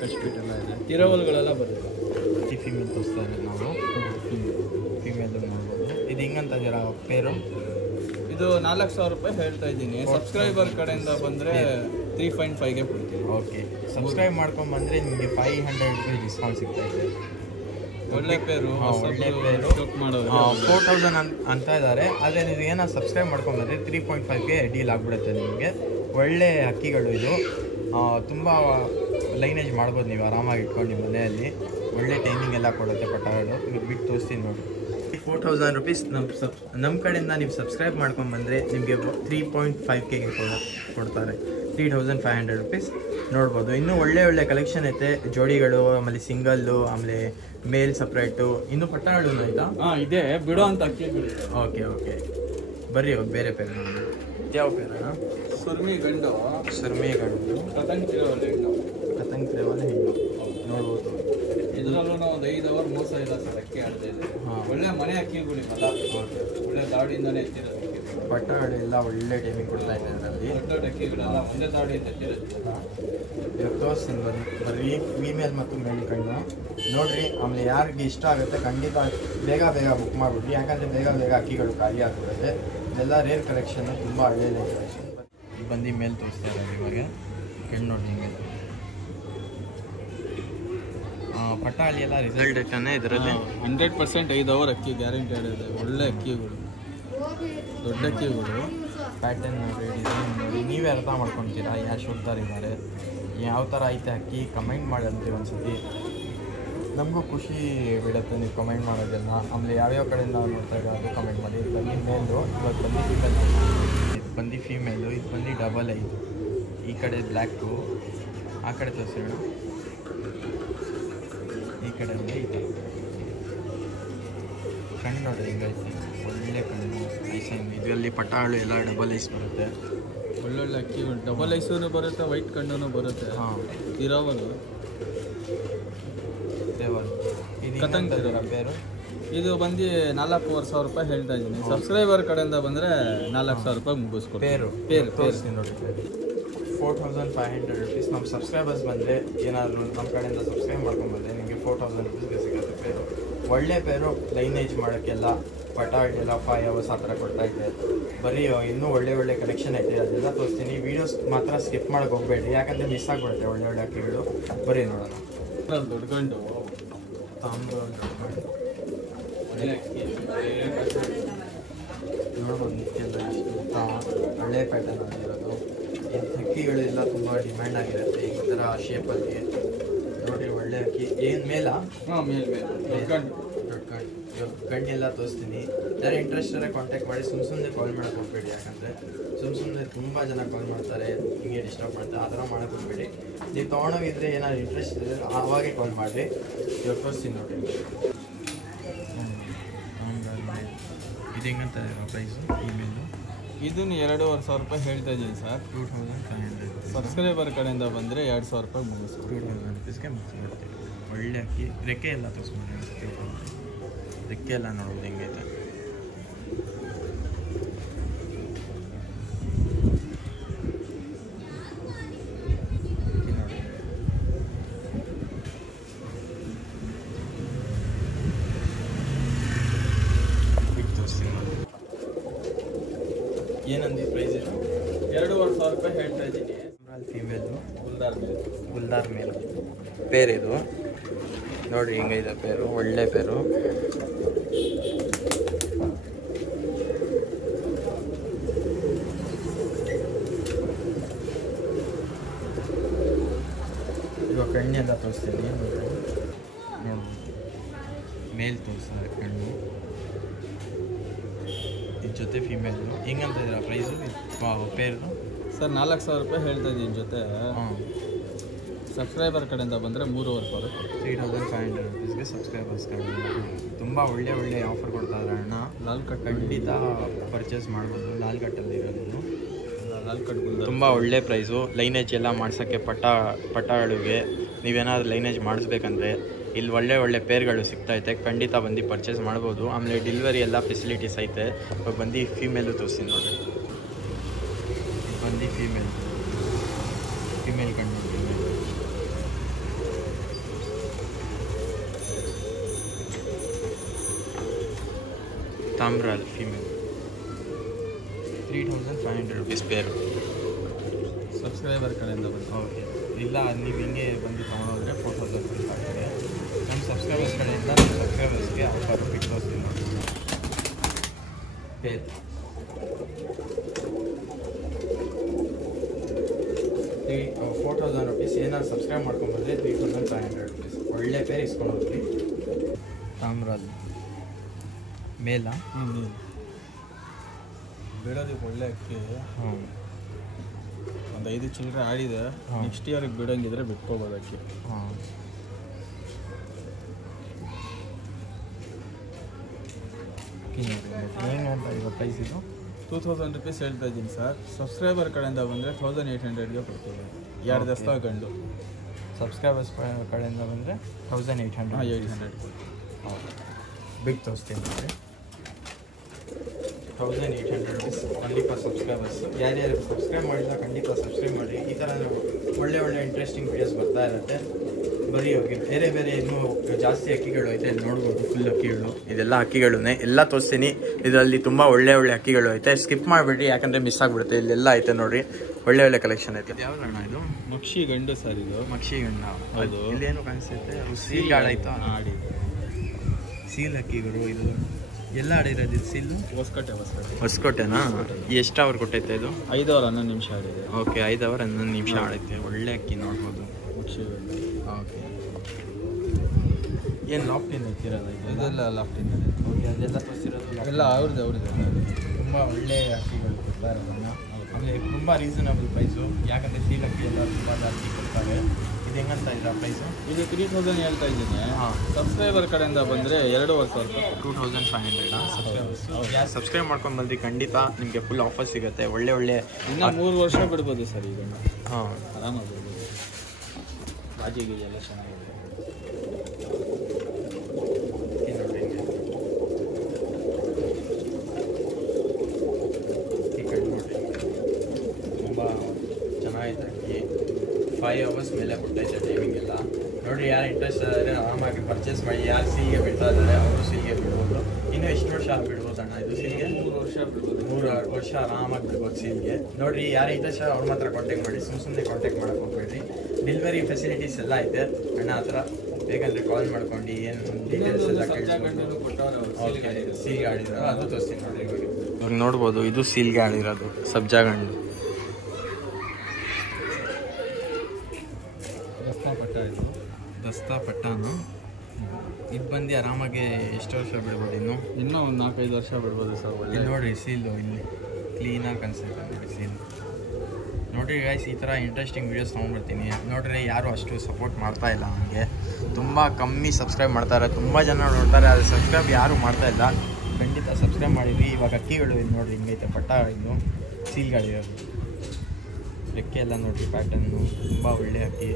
ಕಚ್ಬಿಟ್ ಎಲ್ಲ ಇದೆ, ತಿರವಲ್ಗಳೆಲ್ಲ ಬರುತ್ತೆ. ಈ ಫೀಮೇಲ್ ತೋರಿಸ್ತಾ ಇರೋದು ನಾವು. ಫೀಮೇಲ್ ನೋಡ್ಬೋದು. ಇದು ಹಿಂಗಂತ ಇದ್ದೀರಾ ಪೇರು? ಇದು 4000 ರೂಪಾಯಿ ಹೇಳ್ತಾ ಇದ್ದೀನಿ. ಸಬ್ಸ್ಕ್ರೈಬರ್ ಕಡೆಯಿಂದ ಬಂದರೆ 3.5ಗೆ ಕೊಡ್ತೀನಿ. ಓಕೆ, ಸಬ್ಸ್ಕ್ರೈಬ್ ಮಾಡ್ಕೊಂಡು ಬಂದರೆ ನಿಮಗೆ 500 ರುಪೀಸ್ ಡಿಸ್ಕೌಂಟ್ ಸಿಗ್ತಾಯಿದೆ. ಒಳ್ಳೆ ಪೇರು, ಒಳ್ಳೆ ಪೇರು. 4000 ಅಂತ ಇದ್ದಾರೆ. ಆದರೆ ನೀವು ಏನಾದ್ರು ಸಬ್ಸ್ಕ್ರೈಬ್ ಮಾಡ್ಕೊಂಡ್ಬಂದರೆ 3.5ಗೆ ಡೀಲ್ ಆಗಿಬಿಡುತ್ತೆ ನಿಮಗೆ. ಒಳ್ಳೆ ಅಕ್ಕಿಗಳು ಇದು. ತುಂಬ ಲೈನೇಜ್ ಮಾಡ್ಬೋದು ನೀವು ಆರಾಮಾಗಿ ಇಟ್ಕೊಂಡು ನಿಮ್ಮ ಮನೆಯಲ್ಲಿ. ಒಳ್ಳೆ ಟೈಮಿಂಗ್ ಎಲ್ಲ ಕೊಡುತ್ತೆ ಪಟಾಗಳು. ಈಗ ಬಿಟ್ಟು ತೋರಿಸ್ತೀನಿ ನೋಡಿ. 4000 ರುಪೀಸ್ ನಮ್ಮ ಕಡೆಯಿಂದ ನೀವು ಸಬ್ಸ್ಕ್ರೈಬ್ ಮಾಡ್ಕೊಂಡು ಬಂದರೆ ನಿಮಗೆ 3.5Kಗೆ ಕೊಡ್ತಾರೆ. 3500 ರುಪೀಸ್ ನೋಡ್ಬೋದು. ಇನ್ನೂ ಒಳ್ಳೆ ಕಲೆಕ್ಷನ್ ಐತೆ. ಜೋಡಿಗಳು, ಆಮೇಲೆ ಸಿಂಗಲ್ಲು, ಆಮೇಲೆ ಮೇಲ್ ಸಪ್ರೇಟು, ಇನ್ನೂ ಪಟ್ಟಗಳು ಆಯಿತಾ? ಇದೆ, ಬಿಡೋ ಅಂತ ಅಕ್ಕಿಗಳು. ಓಕೆ ಬರ್ರಿ ಇವಾಗ ಬೇರೆ ಪೇರು ನೋಡೋಣ. ಯಾವ ಪೇರಣ್ಣ? ಸುರ್ಮಿ ಗಂಡು. ಸುರ್ಮಿ ಗಂಡು. ಕತಂಗ್ ತ್ರೇವಲ್ ಹೆಣ್ಣು ನೋಡ್ಬೋದು. ಇದು ಅದರಲ್ಲೂ ಒಂದು 5 ಅವರ್ ಮೋಸ ಇಲ್ಲ ಸರ್. ಅಕ್ಕಿ ಆಡ್ತಾ ಇದೆ. ಒಳ್ಳೆ ಮನೆ ಅಕ್ಕಿಗಳು ಮಲ ಒಳ್ಳೆ ದಾಡಿಯಿಂದನೇ ಎತ್ತಿರೋದು. ಪಟ್ಟಗಳೆಲ್ಲ ಒಳ್ಳೆ ಟೈಮಿಂಗ್ ಕೊಡ್ತಾ ಇದೆ ಅದರಲ್ಲಿ. ದೊಡ್ಡ ಅಕ್ಕಿಗಳೆಲ್ಲ ಒಂದೇ ದಾಡಿಯಿಂದ ಎತ್ತಿರೋದು. ಇವಾಗ ತೋರಿಸ್ತೀನಿ ಬರೀ ಫೀಮೇಲ್ ಮತ್ತು ಮೇಲ್ ಕಣ್ಣು ನೋಡಿರಿ. ಆಮೇಲೆ ಯಾರಿಗೆ ಇಷ್ಟ ಆಗುತ್ತೆ ಖಂಡಿತ ಬೇಗ ಬುಕ್ ಮಾಡಿಬಿಡ್ರಿ, ಯಾಕಂದರೆ ಬೇಗ ಅಕ್ಕಿಗಳು ಖಾಲಿ ಆಗಿರುತ್ತೆ. ಇದೆಲ್ಲ ರೇರ್ ಕಲೆಕ್ಷನ್ನು, ತುಂಬ ಒಳ್ಳೆಯ ಕಲೆಕ್ಷನ್. ಬಂದು ಮೇಲೆ ತೋರಿಸ್ತಾ ಇದ್ದಾರೆ ಇವಾಗ ಕಣ್ಣು ನೋಡಿ ಹಿಂಗೆ. ಪಟ್ಟಾಳಿ ಎಲ್ಲ ರಿಸಲ್ಟ್ ಐತಾನೆ ಇದರಲ್ಲಿ. 100% 5 ಅವರ್ ಅಕ್ಕಿ ಗ್ಯಾರಂಟಿ ಇದೆ. ಒಳ್ಳೆ ಅಕ್ಕಿಗಳು, ದೊಡ್ಡ ಅಕ್ಕಿಗಳು. ಪ್ಯಾಟರ್ನ್ ನೋಡಿ, ಡಿಸೈನ್ ನೋಡಿ, ನೀವೇ ಅರ್ಥ ಮಾಡ್ಕೊತೀರಾ ಯಾರು ಶೋಡ್ತಾರಿದ್ದಾರೆ, ಯಾವ ಥರ ಐತೆ ಅಕ್ಕಿ. ಕಮೆಂಟ್ ಮಾಡಿ ಒಂದ್ಸತಿ, ನಮಗೂ ಖುಷಿ ಬಿಡುತ್ತೆ ನೀವು ಕಮೆಂಟ್ ಮಾಡೋದೆಲ್ಲ. ಆಮೇಲೆ ಯಾವ್ಯಾವ ಕಡೆಯಿಂದ ನಾವು ನೋಡ್ತಾ ಇದ್ದೀವಿ ಅದು ಕಮೆಂಟ್ ಮಾಡಿ. ಇದು ಬಂದು ಮೇಲು, ಇವತ್ತು ಬಂದು ಫೀಮೇಲ್, ಇದು ಬಂದು ಫೀಮೇಲು, ಇದು ಬಂದು ಡಬಲ್ ಐದು. ಈ ಕಡೆ ಬ್ಲ್ಯಾಕು, ಆ ಕಡೆ ತೋರಿಸೋಣ, ಈ ಕಡೆ ಐತೆ. ಕಣ್ಣು ನೋಡಿ ಹಿಂಗೈತೆ, ಒಳ್ಳೆ ಕಣ್ಣು, ಐಸೈನ್. ಇದರಲ್ಲಿ ಪಟ್ಟಾಳು ಎಲ್ಲ ಡಬಲ್ ಐಸ್ ಬರುತ್ತೆ. ಒಳ್ಳೊಳ್ಳೆ ಅಕ್ಕಿ ಡಬಲ್ ಐಸೂ ಬರುತ್ತೆ, ವೈಟ್ ಕಣ್ಣೂ ಬರುತ್ತೆ. ಇರೋವಲ್ಲ ಇದು ಬೇರು. ಇದು ಬಂದು 4,500 ರೂಪಾಯಿ ಹೇಳ್ತಾ ಇದ್ದೀನಿ. ಸಬ್ಸ್ಕ್ರೈಬರ್ ಕಡೆಯಿಂದ ಬಂದರೆ 4,00,000 ರೂಪಾಯಿ ಮುಗಿಸ್ಕೊಡ್ತೀನಿ. ಪೇರು ತೋರಿಸ್ತೀನಿ ನೋಡಿ. 4,500 rupees. ನಮ್ಮ ಸಬ್ಸ್ಕ್ರೈಬರ್ಸ್ ಬಂದರೆ ಏನಾದರೂ ನಮ್ಮ ಕಡೆಯಿಂದ ಸಬ್ಸ್ಕ್ರೈಬ್ ಮಾಡ್ಕೊಂಡ್ಬಂದರೆ ನಿಮಗೆ 4,000 rupeesಗೆ ಸಿಗುತ್ತೆ ಪೇರು. ಒಳ್ಳೆ ಪೇರು, ಲೈನೇಜ್ ಮಾಡೋಕ್ಕೆಲ್ಲ ಪಟಾಳೆಲ್ಲ 5 hours ಆ ಥರ ಕೊಡ್ತಾಯಿದೆ. ಬರೀ ಇನ್ನೂ ಒಳ್ಳೆ ಕಲೆಕ್ಷನ್ ಐತೆ, ಅದೆಲ್ಲ ತೋರಿಸ್ತೀನಿ. ವೀಡಿಯೋಸ್ ಮಾತ್ರ ಸ್ಕಿಪ್ ಮಾಡೋಕೆ ಹೋಗಬೇಡಿ, ಯಾಕಂದರೆ ಮಿಸ್ ಆಗಿಬಿಡುತ್ತೆ ಒಳ್ಳೆ ಅಕ್ಕಿಗಳು. ಬರೀ ನೋಡೋಣ. ದೊಡ್ಡಗಂಡು ತಾಮ್ರ ದೊಡ್ಡಗಂಡು ನೋಡ್ಬೋದು. ನಿತ್ಯೆಲ್ಲ ಇಷ್ಟು ಹಳೆ ಪ್ಯಾಟರ್ನ್ ಆಗಿರೋದು. ಈ ಅಕ್ಕಿಗಳೆಲ್ಲ ತುಂಬ ಡಿಮ್ಯಾಂಡ್ ಆಗಿರುತ್ತೆ ಈ ಥರ ಶೇಪಲ್ಲಿ. ನೋಡಿ ಒಳ್ಳೆ ಅಕ್ಕಿ. ಏನು ಮೇಲ ದೊಡ್ಡ ಗಂಡೆಲ್ಲ ತೋರಿಸ್ತೀನಿ. ಯಾರು ಇಂಟ್ರೆಸ್ಟ್ ಇರೋ ಕಾಂಟ್ಯಾಕ್ಟ್ ಮಾಡಿ. ಸುಮ್ಮನೆ ಕಾಲ್ ಮಾಡೋಕೆ ಹೋಗ್ಬೇಡಿ, ಯಾಕಂದರೆ ಸುಮ್ಮನೆ ತುಂಬ ಜನ ಕಾಲ್ ಮಾಡ್ತಾರೆ, ಹಿಂಗೆ ಡಿಸ್ಟರ್ಬ್ ಮಾಡ್ತಾರೆ. ಆ ಥರ ಮಾಡೋಕೆ ಹೋಗ್ಬೇಡಿ. ನೀವು ತೊಗೊಂಡೋಗಿದ್ರೆ ಏನಾದ್ರು ಇಂಟ್ರೆಸ್ಟ್ ಇದೆ ಆವಾಗೇ ಕಾಲ್ ಮಾಡಿರಿ. ಇವಾಗ ತೋರಿಸ್ತೀನಿ ನೋಡಿ. ಇದು ಹೆಂಗಂತಾರೆ ಪ್ರೈಸು ಇಮೇಲು? ಇದನ್ನು 2,500 ರೂಪಾಯಿ ಹೇಳ್ತಾ ಇದ್ದೀನಿ ಸರ್. 2,500. ಸಬ್ಸ್ಕ್ರೈಬರ್ ಕಡೆಯಿಂದ ಬಂದರೆ 2,000 ರೂಪಾಯಿ ಮುಗಿಸ್ತು. 2,000 rupeesಗೆ ಮುಗಿಸ್ಬಿಡ್ತೀವಿ. ಒಳ್ಳೆ ಅಕ್ಕಿ. ರೆಕ್ಕೆ ಎಲ್ಲ ತೋರಿಸ್ಬಿಡಿ. ರೆಕ್ಕೆ ಎಲ್ಲ ನೋಡೋದು ಹೆಂಗೈತೆ. ಏನಂದು ಪ್ರೈಸ್ ಇದು? 2,500 ರೂಪಾಯಿ ಹೇಳ್ತಾ ಇದ್ದೀನಿ. ಫೀಮೇಲು, ಗುಲ್ದಾರ್ ಮೇಲೆ ಪೇರ್. ಇದು ನೋಡಿ ಹಿಂಗೈತೆ ಪೇರು, ಒಳ್ಳೆ ಪೇರು. ಇವಾಗ ಕಣ್ಣೆಲ್ಲ ತೋರಿಸ್ತೀನಿ ನೋಡ್ಬೋದು. ಮೇಲ್ ತೋರಿಸ್ತಾರೆ ಕಣ್ಣು. ಇದ್ರ ಜೊತೆ ಫೀಮೇಲು ಹೆಂಗಂತ ಇದ್ದೀರಾ ಪ್ರೈಸು ಪೇರ್ದು? ಸರ್ 4,000 ರೂಪಾಯಿ ಹೇಳ್ತಾ ಇದ್ದೀನಿ ಜೊತೆ. ಸಬ್ಸ್ಕ್ರೈಬರ್ ಕಡೆಯಿಂದ ಬಂದರೆ 3,500. 3,500 rupeesಗೆ ಸಬ್ಸ್ಕ್ರೈಬರ್ಸ್ ಕಡೆಯಿಂದ ತುಂಬ ಒಳ್ಳೆ ಆಫರ್ ಕೊಡ್ತಾ ಇದ್ದಾರೆ ಅಣ್ಣ. ಲಾಲ್ಕಟ್ ಖಂಡಿತ ಪರ್ಚೇಸ್ ಮಾಡ್ಬೋದು. ಲಾಲ್ಕಟ್ಟಲ್ಲಿ ಇರೋದು ಲಾಲ್ಕಟ್ ತುಂಬ ಒಳ್ಳೆ ಪ್ರೈಸು. ಲೈನೇಜ್ ಎಲ್ಲ ಮಾಡ್ಸೋಕ್ಕೆ ಪಟ್ಟಾಳುಗೆ ನೀವೇನಾದರೂ ಲೈನೇಜ್ ಮಾಡಿಸ್ಬೇಕಂದ್ರೆ ಇಲ್ಲಿ ಒಳ್ಳೆ ಪೇರ್ಗಳು ಸಿಗ್ತೈತೆ. ಖಂಡಿತ ಬಂದು ಪರ್ಚೇಸ್ ಮಾಡ್ಬೋದು. ಆಮೇಲೆ ಡೆಲಿವರಿ ಎಲ್ಲ ಫೆಸಿಲಿಟೀಸ್ ಐತೆ. ಇವಾಗ ಬಂದು ಫೀಮೇಲು ತೋರಿಸ್ತೀನಿ ನೋಡಿ. ಬಂದು ಫೀಮೇಲ್ ಕಂಡು ತಾಮ್ರಾಲ್ ಫೀಮೇಲ್. 3,500 rupees ಪೇರು. ಸಬ್ಸ್ಕ್ರೈಬರ್ ಕಡೆಯಿಂದ ಬಂದು. ಓಕೆ. ಇಲ್ಲ ನೀವು ಹಿಂಗೆ ಬಂದು ತೊಗೊಂಡೋದ್ರೆ 4,000 rupees ಆಗ್ತದೆ. ನಮ್ಮ ಸಬ್ಸ್ಕ್ರೈಬರ್ಸ್ ಕಡೆಯಿಂದ ಸಬ್ಸ್ಕ್ರೈಬರ್ಸ್ಗೆ ಆಫರ್ ಬಿಟ್ಟು ತೋರಿಸ್ತೀನಿ ನೋಡಿ. Pair 4,000 rupees. ಏನಾದ್ರು ಸಬ್ಸ್ಕ್ರೈಬ್ ಮಾಡ್ಕೊಂಡ್ಬಂದರೆ 3,500 rupees. ಒಳ್ಳೆ ಪೇರ್ ಇಸ್ಕೊಂಡು ಹೋಗ್ರಿ. ತಾಮ್ರಾಲ್ ಮೇಲ ಬಿಡೋದಕ್ಕೆ ಒಳ್ಳೆ ಅಕ್ಕಿ. ಹ್ಞೂ. ಒಂದು 5 ಚಿಲ್ಲರೆ ಆಡಿದೆ. ನೆಕ್ಸ್ಟ್ ಇಯರ್ಗೆ ಬಿಡೋಂಗಿದ್ರೆ ಬಿಟ್ಕೋಬೋದು ಅಕ್ಕಿ. ಹಾಂ. ಹೆಂಗಂತ ಈಗ ಪ್ರೈಸ್ ಇದು? 2,000 rupees ಹೇಳ್ತಾ ಇದ್ದೀನಿ ಸರ್. ಸಬ್ಸ್ಕ್ರೈಬರ್ ಕಡೆಯಿಂದ ಬಂದರೆ 1,800ಗೆ ಕೊಡ್ತೀವಿ. 2 ದಸ್ತ ಗಂಡು. ಸಬ್ಸ್ಕ್ರೈಬರ್ಸ್ ಕಡೆಯಿಂದ ಬಂದರೆ 1800. 800. ಬಿಗ್ ತೋರಿಸ್ತೀನಿ ನೋಡಿ. 1800 ರುಪೀಸ್ ಓನ್ಲಿ ಫಾರ್ ಸಬ್ಸ್ಕ್ರೈಬರ್ಸ್. ಯಾರ್ಯಾರು ಸಬ್ಸ್ಕ್ರೈಬ್ ಮಾಡಿಲ್ಲ ಖಂಡಿತ ಸಬ್ಸ್ಕ್ರೈಬ್ ಮಾಡಿ. ಈ ಥರ ಒಳ್ಳೆ ಇಂಟ್ರೆಸ್ಟಿಂಗ್ ವೀಡಿಯೋಸ್ ಬರ್ತಾ ಇರುತ್ತೆ. ಬರೀ ಹೋಗಿ ಬೇರೆ ಇನ್ನೂ ಜಾಸ್ತಿ ಅಕ್ಕಿಗಳು ಐತೆ, ಇಲ್ಲಿ ನೋಡ್ಬೋದು. ಫುಲ್ ಅಕ್ಕಿಗಳು, ಇದೆಲ್ಲ ಅಕ್ಕಿಗಳನ್ನೇ ಎಲ್ಲ ತೋರಿಸ್ತೀನಿ. ಇದರಲ್ಲಿ ತುಂಬ ಒಳ್ಳೆ ಅಕ್ಕಿಗಳು ಐತೆ. ಸ್ಕಿಪ್ ಮಾಡಿಬಿಡಿ, ಯಾಕಂದರೆ ಮಿಸ್ ಆಗಿಬಿಡುತ್ತೆ. ಇಲ್ಲೆಲ್ಲ ಐತೆ ನೋಡಿ, ಒಳ್ಳೆ ಕಲೆಕ್ಷನ್ ಐತೆ. ಯಾವ ಅಣ್ಣ ಇದು? ಮಕ್ಷಿ ಗಂಡು ಸರ್ ಇದು. ಮಕ್ಷಿ ಗಂಡ. ಹೌದು. ಇಲ್ಲೇನು ಕಾಣಿಸುತ್ತೆ? ಸೀಲ್ ಆಡಾಯ್ತು. ಆಡಿ ಸೀಲ್ ಅಕ್ಕಿಗಳು ಇದು ಎಲ್ಲ ಆಡಿರೋದು. ಇದು ಸೀಲು ಹೊಸಕೋಟೆನಾ? ಎಷ್ಟು ಅವರ್ ಕೊಟ್ಟೈತೆ ಇದು? 5 ಅವರ್ 11 ನಿಮಿಷ ಆಡಿದೆ. ಓಕೆ, 5 ಅವರ್ 11 ನಿಮಿಷ ಆಡೈತೆ. ಒಳ್ಳೆ ಅಕ್ಕಿ ನೋಡ್ಬೋದು. ಮಕ್ಷಿ ಗಂಡು. ಓಕೆ, ಏನು ಲಾಫ್ಟಿಂದ ಇರ್ತಿರೋದು? ಇದೆಲ್ಲ ಲಾಫ್ಟಿಂದ. ಓಕೆ, ಅದೆಲ್ಲ ತೋರಿಸಿರೋದು ಎಲ್ಲ ಅವ್ರದ್ದು. ತುಂಬ ಒಳ್ಳೆ ಅಕ್ಕಿಗಳು ಕೊಡ್ತಾ ಇರೋದನ್ನು. ಆಮೇಲೆ ತುಂಬ ರೀಸನಬಲ್ ಪ್ರೈಸು, ಯಾಕಂದರೆ ಸೀಲ್ ಅಕ್ಕಿ ಎಲ್ಲ ತುಂಬ ಜಾಸ್ತಿ ಕೊಡ್ತಾರೆ. ಇದು ಹೆಂಗಂತ ಇಲ್ಲ ಪ್ರೈಸು? ಇದು 3000 ಹೇಳ್ತಾ ಇದ್ದೀನಿ. ಹಾಂ, ಸಬ್ಸ್ಕ್ರೈಬರ್ ಕಡೆಯಿಂದ ಬಂದರೆ 2500. 2500 ಸಬ್ಸ್ಕ್ರೈಬರ್ಸ್. ಯಾರು ಸಬ್ಸ್ಕ್ರೈಬ್ ಮಾಡ್ಕೊಂಡು ಬಂದು ಖಂಡಿತ ನಿಮಗೆ ಫುಲ್ ಆಫರ್ ಸಿಗುತ್ತೆ. ಒಳ್ಳೆ ಇನ್ನೂ 3 ವರ್ಷ ಬಿಡ್ಬೋದು ಸರ್ ಈಗ. ಹಾಂ, ಆರಾಮಾಗಿ ಬಿಡ್ಬೋದು. ಬಾಜಿಗೆ ಎಲ್ಲ ಚೆನ್ನಾಗಿದೆ. ತುಂಬ ಚೆನ್ನಾಗಿದೆ ಅಕ್ಕಿ. 5 ಅವರ್ಸ್ ಮೇಲೆ ಕೊಟ್ಟೈತೆ ಟೈಮಿಂಗ್ ಎಲ್ಲ. ನೋಡಿ, ಯಾರು ಇಂಟ್ರೆಸ್ಟ್ ಆದರೆ ಆರಾಮಾಗಿ ಪರ್ಚೇಸ್ ಮಾಡಿ. ಯಾರು ಸೀಲ್ಗೆ ಬಿಡ್ತಾ ಇದ್ದಾರೆ ಅವರು ಸೀಲ್ಗೆ ಬಿಡ್ಬೋದು. ಇನ್ನೂ ಎಷ್ಟು ವರ್ಷ ಬಿಡ್ಬೋದು ಅಣ್ಣ ಇದು ಸೀಲ್ಗೆ? 3 ವರ್ಷ ಬಿಡ್ಬೋದು. 3 ವರ್ಷ ಆರಾಮಾಗಿ ಬಿಡ್ಬೋದು ಸೀಲ್ಗೆ. ನೋಡಿರಿ, ಯಾರು ಇಂಟ್ರೆಸ್ಟ್ ಅವ್ರ ಮಾತ್ರ ಕಾಂಟ್ಯಾಕ್ಟ್ ಮಾಡಿ. ಸುಮ್ಮನೆ ಕಾಂಟ್ಯಾಕ್ಟ್ ಮಾಡೋಕೆ ಹೋಗ್ಬೇಡಿ. ಡೆಲಿವರಿ ಫೆಸಿಲಿಟೀಸ್ ಎಲ್ಲ ಐತೆ ಅಣ್ಣ ಹತ್ರ. ಬೇಕಂದರೆ ಕಾಲ್ ಮಾಡ್ಕೊಂಡು ಏನು ಡೀಟೇಲ್ಸ್ ಎಲ್ಲ ಕೇಳ್ಕೊಂಡು. ಸೀಲ್ಗೆ ಆಡಿದ್ರು ಅದು ತೋರಿಸ್ತೀನಿ ನೋಡಿ. ಇವಾಗ ನೋಡ್ಬೋದು, ಇದು ಸೀಲ್ಗೆ ಆಡಿರೋದು ಸಬ್ಜಾ ಗಂಡು. ದಸ್ತಾ ಪಟ್ಟಾನು ಇದು ಬಂದು ಆರಾಮಾಗಿ ಎಷ್ಟು ವರ್ಷ ಬಿಡ್ಬೋದು? ಇನ್ನೂ ಒಂದು 4-5 ವರ್ಷ ಬಿಡ್ಬೋದು ಸರ್. ಇಲ್ಲಿ ನೋಡಿರಿ ಸೀಲು, ಇಲ್ಲಿ ಕ್ಲೀನಾಗಿ ಕಾಣಿಸುತ್ತೆ ನೋಡಿ ಸೀಲು. ನೋಡಿರಿ ಗೈಸ್, ಈ ಥರ ಇಂಟ್ರೆಸ್ಟಿಂಗ್ ವೀಡಿಯೋಸ್ ತೊಗೊಂಡ್ಬರ್ತೀನಿ. ನೋಡಿರಿ, ಯಾರು ಅಷ್ಟು ಸಪೋರ್ಟ್ ಮಾಡ್ತಾ ಇಲ್ಲ ನನಗೆ. ತುಂಬ ಕಮ್ಮಿ ಸಬ್ಸ್ಕ್ರೈಬ್ ಮಾಡ್ತಾರೆ. ತುಂಬ ಜನ ನೋಡ್ತಾರೆ, ಅದು ಸಬ್ಸ್ಕ್ರೈಬ್ ಯಾರೂ ಮಾಡ್ತಾಯಿಲ್ಲ. ಖಂಡಿತ ಸಬ್ಸ್ಕ್ರೈಬ್ ಮಾಡಿರಿ. ಇವಾಗ ಅಕ್ಕಿಗಳು ಇದು ನೋಡಿರಿ ಹಿಂಗೈತೆ. ಪಟ್ಟ ಇದು ಸೀಲ್ಗಳಿರೋದು. ರೆಕ್ಕೆ ಎಲ್ಲ ನೋಡಿರಿ, ಪ್ಯಾಟರ್ನು ತುಂಬ ಒಳ್ಳೆ ಅಕ್ಕಿ.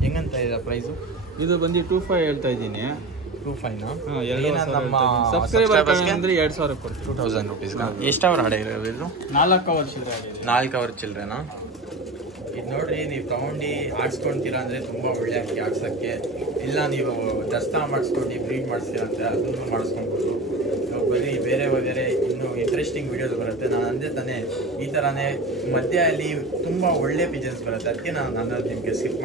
ಹೆಂಗಂತ ಇದೆ ಪ್ರೈಸು? ಇದು ಬಂದು 2500 ಹೇಳ್ತಾ ಇದ್ದೀನಿ. 2500ನಾ? ನಮ್ಮ ಸಬ್ಸ್ಕ್ರೈಬರ್ ಅಂದರೆ 2000 ಕೊಡ್ತೀವಿ. 2000 ರುಪೀಸ್ಗೆ. ಎಷ್ಟು ಅವರ್ ಆಡಿರೋದು ಇದು? 4 ಅವರ್ ಚಿಲ್ಲರೆ. 4 ಅವರ್ ಚಿಲ್ಲರೆನಾ? ಇದು ನೋಡಿರಿ, ನೀವು ತೊಗೊಂಡು ಆಡಿಸ್ಕೊಳ್ತೀರಾ ಅಂದರೆ ತುಂಬ ಒಳ್ಳೆ ಅಕ್ಕಿ ಆಡ್ಸೋಕ್ಕೆ. ಇಲ್ಲ ನೀವು ದಸ್ತಾ ಮಾಡಿಸ್ಕೊಂಡು ಬ್ರೀಡ್ ಮಾಡಿಸ್ತೀರ ಅಂದರೆ ಅದನ್ನು ಮಾಡಿಸ್ಕೊಳ್ಬೋದು. ಬರೀ ಬೇರೆ ಇನ್ನೂ ಇಂಟ್ರೆಸ್ಟಿಂಗ್ ವೀಡಿಯೋಸ್ ಬರುತ್ತೆ. ನಾನು ಅಂದೇ ತಾನೇ ಈ ಥರನೇ ಮಧ್ಯ ಅಲ್ಲಿ ತುಂಬ ಒಳ್ಳೆ ಪಿಜನ್ಸ್ ಬರುತ್ತೆ. ಅದಕ್ಕೆ ನಾನು ಅನ್ನೋದು ನಿಮಗೆ ಸ್ಕಿಪ್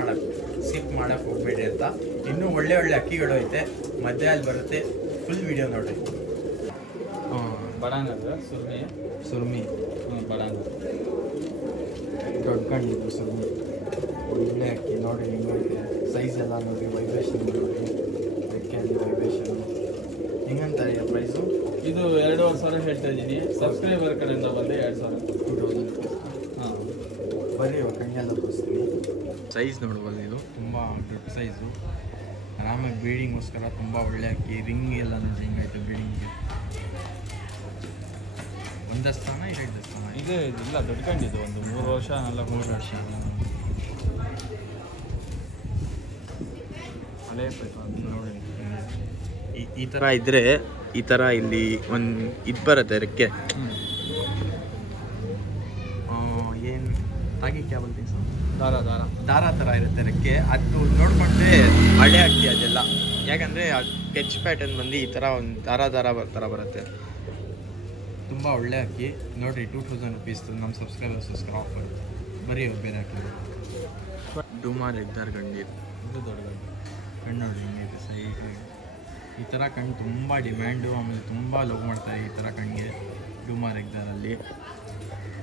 ಮಾಡೋಕ್ಕೆ ಹೋಗಬೇಡಿ ಅಂತ. ಇನ್ನೂ ಒಳ್ಳೆ ಅಕ್ಕಿಗಳು ಐತೆ, ಮಧ್ಯ ಅಲ್ಲಿ ಬರುತ್ತೆ. ಫುಲ್ ವೀಡಿಯೋ ನೋಡಿ. ಬಡಾಂಗ ಸುರ್ಮಿ. ಬಡಾಂಗ ದೊಡ್ಡ ಕಂಡಿದ್ದು ಸುರ್ಮಿ. ಒಳ್ಳೆ ಅಕ್ಕಿ ನೋಡಿ, ಹಿಂಗೈತೆ. ಸೈಜ್ ಎಲ್ಲ ನೋಡಿ, ವೈಬ್ರೇಷನ್ ನೋಡಿ, ರೆಕ್ಕೆಯಲ್ಲಿ ವೈಬ್ರೇಷನ್. ಹೆಂಗಂತ ಇದೆ ಪ್ರೈಸು? ಇದು 2500 ಹೇಳ್ತಾ ಇದ್ದೀನಿ. ಸಬ್ಸ್ಕ್ರೈಬರ್ ಕಡೆಯಿಂದ ಬಂದು 2000. 2000 ರುಪೀಸ್. ಹಾಂ, ಬರೀ ಕಣ್ಣೆಲ್ಲ ತೋರಿಸ್ತೀನಿ. ಸೈಜ್ ನೋಡ್ಬೋದು, ಇದು ತುಂಬ ದೊಡ್ಡ ಸೈಜು. ಆರಾಮಾಗಿ ಬ್ರೀಡಿಂಗೋಸ್ಕರ ತುಂಬ ಒಳ್ಳೆ ಅಕ್ಕಿ. ರಿಂಗ್ ಎಲ್ಲ ನೋಡಿ ಹಿಂಗೈತೆ ಬ್ರೀಡಿಂಗ್ಗೆ. ಒಂದು ದಸ್ತಾನ 2 ದಸ್ತಾನ ಇದೆ. ಇಲ್ಲ ದೊಡ್ಡ ಕಂಡಿದ್ದು ಒಂದು 3 ವರ್ಷ 4 ವರ್ಷ ಹಳೇ ನೋಡಿ. ಈ ಥರ ಇದ್ದರೆ ಈ ಥರ ಇಲ್ಲಿ ಒಂದು ಇದು ಬರುತ್ತೆ ರೆಕ್ಕೆ. ಏನು ತಾಗಿ ಕ್ಯಾ ಬಲ್ತೀನಿ ಸರ್? ದಾರ ಥರ ಇರುತ್ತೆ ರೆಕ್ಕೆ. ಅದು ನೋಡಿಕೊಂಡ್ರೆ ಹಳೆ ಅಕ್ಕಿ ಅದೆಲ್ಲ. ಯಾಕಂದರೆ ಅದು ಕೆಚ್ ಪ್ಯಾಟರ್ನ್ ಬಂದು ಈ ಥರ ಒಂದು ದಾರ ಥರ ಬರುತ್ತೆ. ತುಂಬ ಒಳ್ಳೆ ಅಕ್ಕಿ ನೋಡಿರಿ. 2000 ರುಪೀಸ್ ನಮ್ಮ ಸಬ್ಸ್ಕ್ರೈಬರ್ಸ್ಗೋಸ್ಕರ ಆಫರ್. ಬರೀ ಬೇರೆ ಅಕ್ಕಿ. ಡುಮಾರ್ ಎಗ್ದಾರ್ ಗಂಡಿ. ಇದು ದೊಡ್ಡ ಕಣ್ಣು ನೋಡಿ ಹಿಂಗೈತೆ ಸೈಡ್. ಈ ಥರ ಕಣ್ಣು ತುಂಬ ಡಿಮ್ಯಾಂಡು. ಆಮೇಲೆ ತುಂಬ ಲವ್ ಮಾಡ್ತಾರೆ ಈ ಥರ ಕಣ್ಣಿಗೆ. ಡುಮಾರ್ ಎಗ್ದಾರಲ್ಲಿ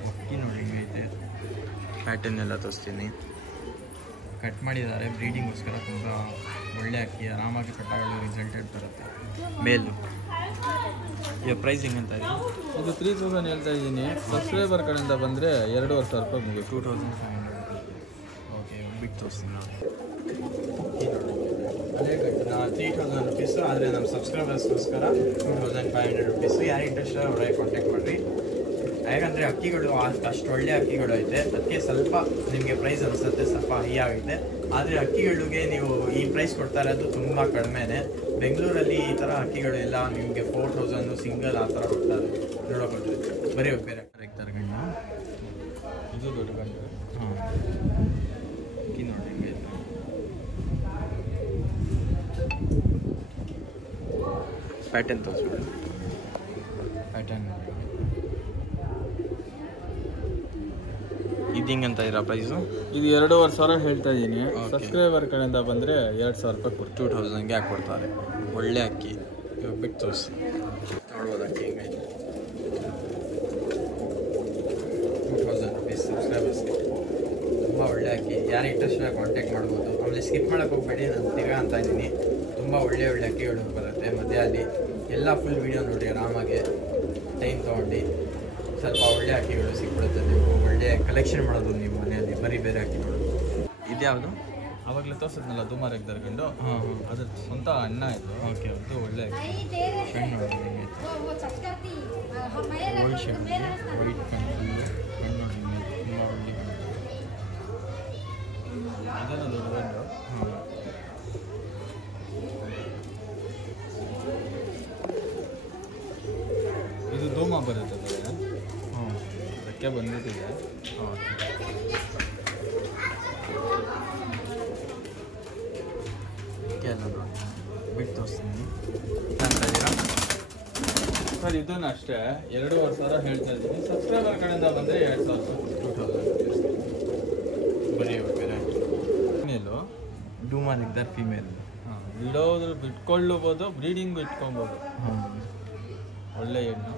ಅಕ್ಕಿ ನೋಡಿ ಹಿಂಗೈತೆ. ಪ್ಯಾಟರ್ನ್ ಎಲ್ಲ ತೋರಿಸ್ತೀನಿ. ಕಟ್ ಮಾಡಿದ್ದಾರೆ ಬ್ರೀಡಿಂಗೋಸ್ಕರ. ತುಂಬ ಒಳ್ಳೆ ಅಕ್ಕಿ. ಆರಾಮಾಗಿ ಕಟ್ಟಗಳು ರಿಸಲ್ಟೆಡ್ ಬರುತ್ತೆ. ಮೇಲು ಈಗ ಪ್ರೈಸಿಂಗ್ ಅಂತ ಇದೆ. ಇದು 3000 ಹೇಳ್ತಾ ಇದ್ದೀನಿ. ಸಬ್ಸ್ಕ್ರೈಬರ್ ಕಡೆಯಿಂದ ಬಂದರೆ 2500 ರೂಪಾಯಿ ಮುಗಿತು. 2500. ಓಕೆ, ಬಿಟ್ಟು ತೋರಿಸ್ತೀನಿ ನಾನು. ಅದೇ ಕಟ್ಟಿನ 3000 ರುಪೀಸು. ಆದರೆ ನಮ್ಮ ಸಬ್ಸ್ಕ್ರೈಬರ್ಸ್ಗೋಸ್ಕರ 2500 ರುಪೀಸು. ಯಾರು ಇಂಟ್ರೆಸ್ಟ್ ಅವರೇ ಕಾಂಟ್ಯಾಕ್ಟ್ ಮಾಡಿರಿ. ಯಾಕಂದರೆ ಅಕ್ಕಿಗಳು ಅಷ್ಟು ಒಳ್ಳೆ ಅಕ್ಕಿಗಳು ಐತೆ, ಅದಕ್ಕೆ ಸ್ವಲ್ಪ ನಿಮಗೆ ಪ್ರೈಸ್ ಅನಿಸುತ್ತೆ, ಸ್ವಲ್ಪ ಹೈ ಆಗೈತೆ. ಆದರೆ ಅಕ್ಕಿಗಳಿಗೆ ನೀವು ಈ ಪ್ರೈಸ್ ಕೊಡ್ತಾ ಇರೋದು ತುಂಬ ಕಡಿಮೆನೇ. ಬೆಂಗಳೂರಲ್ಲಿ ಈ ಥರ ಅಕ್ಕಿಗಳು ಎಲ್ಲ ನಿಮಗೆ 4000 ಸಿಂಗಲ್ ಆ ಥರ ಕೊಡ್ತಾರೆ. ನೋಡೋಕೆ ಬರೀ ಬೇರೆ ಇರ್ತಾರೆ ಗಂಡು. ಇದು ದೊಡ್ಡ ಗಂಡು. ಹಾಂ, ಅಕ್ಕಿ ನೋಡಿ ಹಿಂಗೆ ಪ್ಯಾಟರ್ನ್ ತೋರಿಸ್ಬಿಡಿ. ಪ್ಯಾಟರ್ನ್ ಇದು ಹಿಂಗಂತ ಇರೋ ಪ್ರೈಸು? ಇದು 2,500 ಹೇಳ್ತಾ ಇದ್ದೀನಿ. ಸಬ್ಸ್ಕ್ರೈಬರ್ ಕಡೆಯಿಂದ ಬಂದರೆ 2,000 ರೂಪಾಯಿ ಕೊಡ್ತೀವಿ. 2000ಗೆ ಹಾಕ್ಕೊಡ್ತಾರೆ. ಒಳ್ಳೆ ಅಕ್ಕಿ. ಇವಾಗ ಬಿಟ್ಟು ತೋರಿಸಿ ನೋಡ್ಬೋದು ಅಕ್ಕಿ ಹೆಂಗೈತೆ. 2000 ರುಪೀಸ್ ಸಬ್ಸ್ಕ್ರೈಬರ್ಸ್ಗೆ. ತುಂಬ ಒಳ್ಳೆ ಅಕ್ಕಿ. ಯಾರು ಇಂಟ್ರೆಸ್ಟ್ ಕಾಂಟ್ಯಾಕ್ಟ್ ಮಾಡ್ಬೋದು. ಆಮೇಲೆ ಸ್ಕಿಪ್ ಮಾಡೋಕ್ಕೆ ಹೋಗ್ಬೇಡಿ, ನಾನು ತಿರ್ಗಾ ಅಂತ ಇದ್ದೀನಿ. ತುಂಬ ಒಳ್ಳೆ ಅಕ್ಕಿಗಳು ಬರುತ್ತೆ ಮಧ್ಯದಲ್ಲಿ. ಎಲ್ಲ ಫುಲ್ ವೀಡಿಯೋ ನೋಡಿ ಆರಾಮಾಗಿ ಟೈಮ್ ತೊಗೊಂಡು ಸ್ವಲ್ಪ ಒಳ್ಳೆ ಅಕ್ಕಿಗಳು ಸಿಕ್ಬಿಡುತ್ತೆ. ನೀವು ಒಳ್ಳೆ ಕಲೆಕ್ಷನ್ ಮಾಡೋದು ನಿಮ್ಮ ಮನೆಯಲ್ಲಿ, ಬರೀ ಬೇರೆ ಅಕ್ಕಿಗಳು. ಇದ್ಯಾವುದು? ಆವಾಗಲೇ ತೋರಿಸಿದ್ನಲ್ಲ ದುಮಾರ್ ಎಗ್ದರ್ಕೊಂಡು. ಅದ್ರ ಸ್ವಂತ ಅಣ್ಣ ಇದು. ಓಕೆ, ಅದು ಒಳ್ಳೆ ಶಣ್ಣು ನೋಡಿ ಹೆಂಗೈತೆ. ವೈಟ್ ಶಣ್ಣು, ವೈಟ್ ಕಣ್ಣು ಫುಲ್ಲು ಕಣ್ಣು ನೋಡಿ ತುಂಬ ಒಳ್ಳೆ ಕಣ್ಣು. ಅದನ್ನು ದೊಡ್ಡ ಗಂಡು. ಇದು ಧೂಮ ಬರುತ್ತೆ ಬೇರೆ. ಅದಕ್ಕೆ ಬಂದ್ಬಿಟ್ಟಿದೆ. ಎಲ್ಲ ನೋಡಿ ಬಿಟ್ಟು ತೋರಿಸ್ತೀನಿ ಅಂತ ಇದ್ದೀರಾ ಸರ್. ಇದನ್ನು ಅಷ್ಟೇ 2,500 ಹೇಳ್ತಾ ಇದ್ದೀನಿ. ಸಬ್ಸ್ಕ್ರೈಬರ್ ಕಡೆಯಿಂದ ಬಂದರೆ 2,000 ಬರೀ ಬೇರೆ ಫೀಮೇಲು. ಡೂಮಾನ್ ಇದ್ದಾರೆ ಫೀಮೇಲ್. ಬಿಡೋದ್ರ ಬಿಟ್ಕೊಳ್ಳಬಹುದು, ಬ್ರೀಡಿಂಗ್ ಇಟ್ಕೊಬೋದು. ಹಾಂ, ಒಳ್ಳೆ ಹೆಣ್ಣು.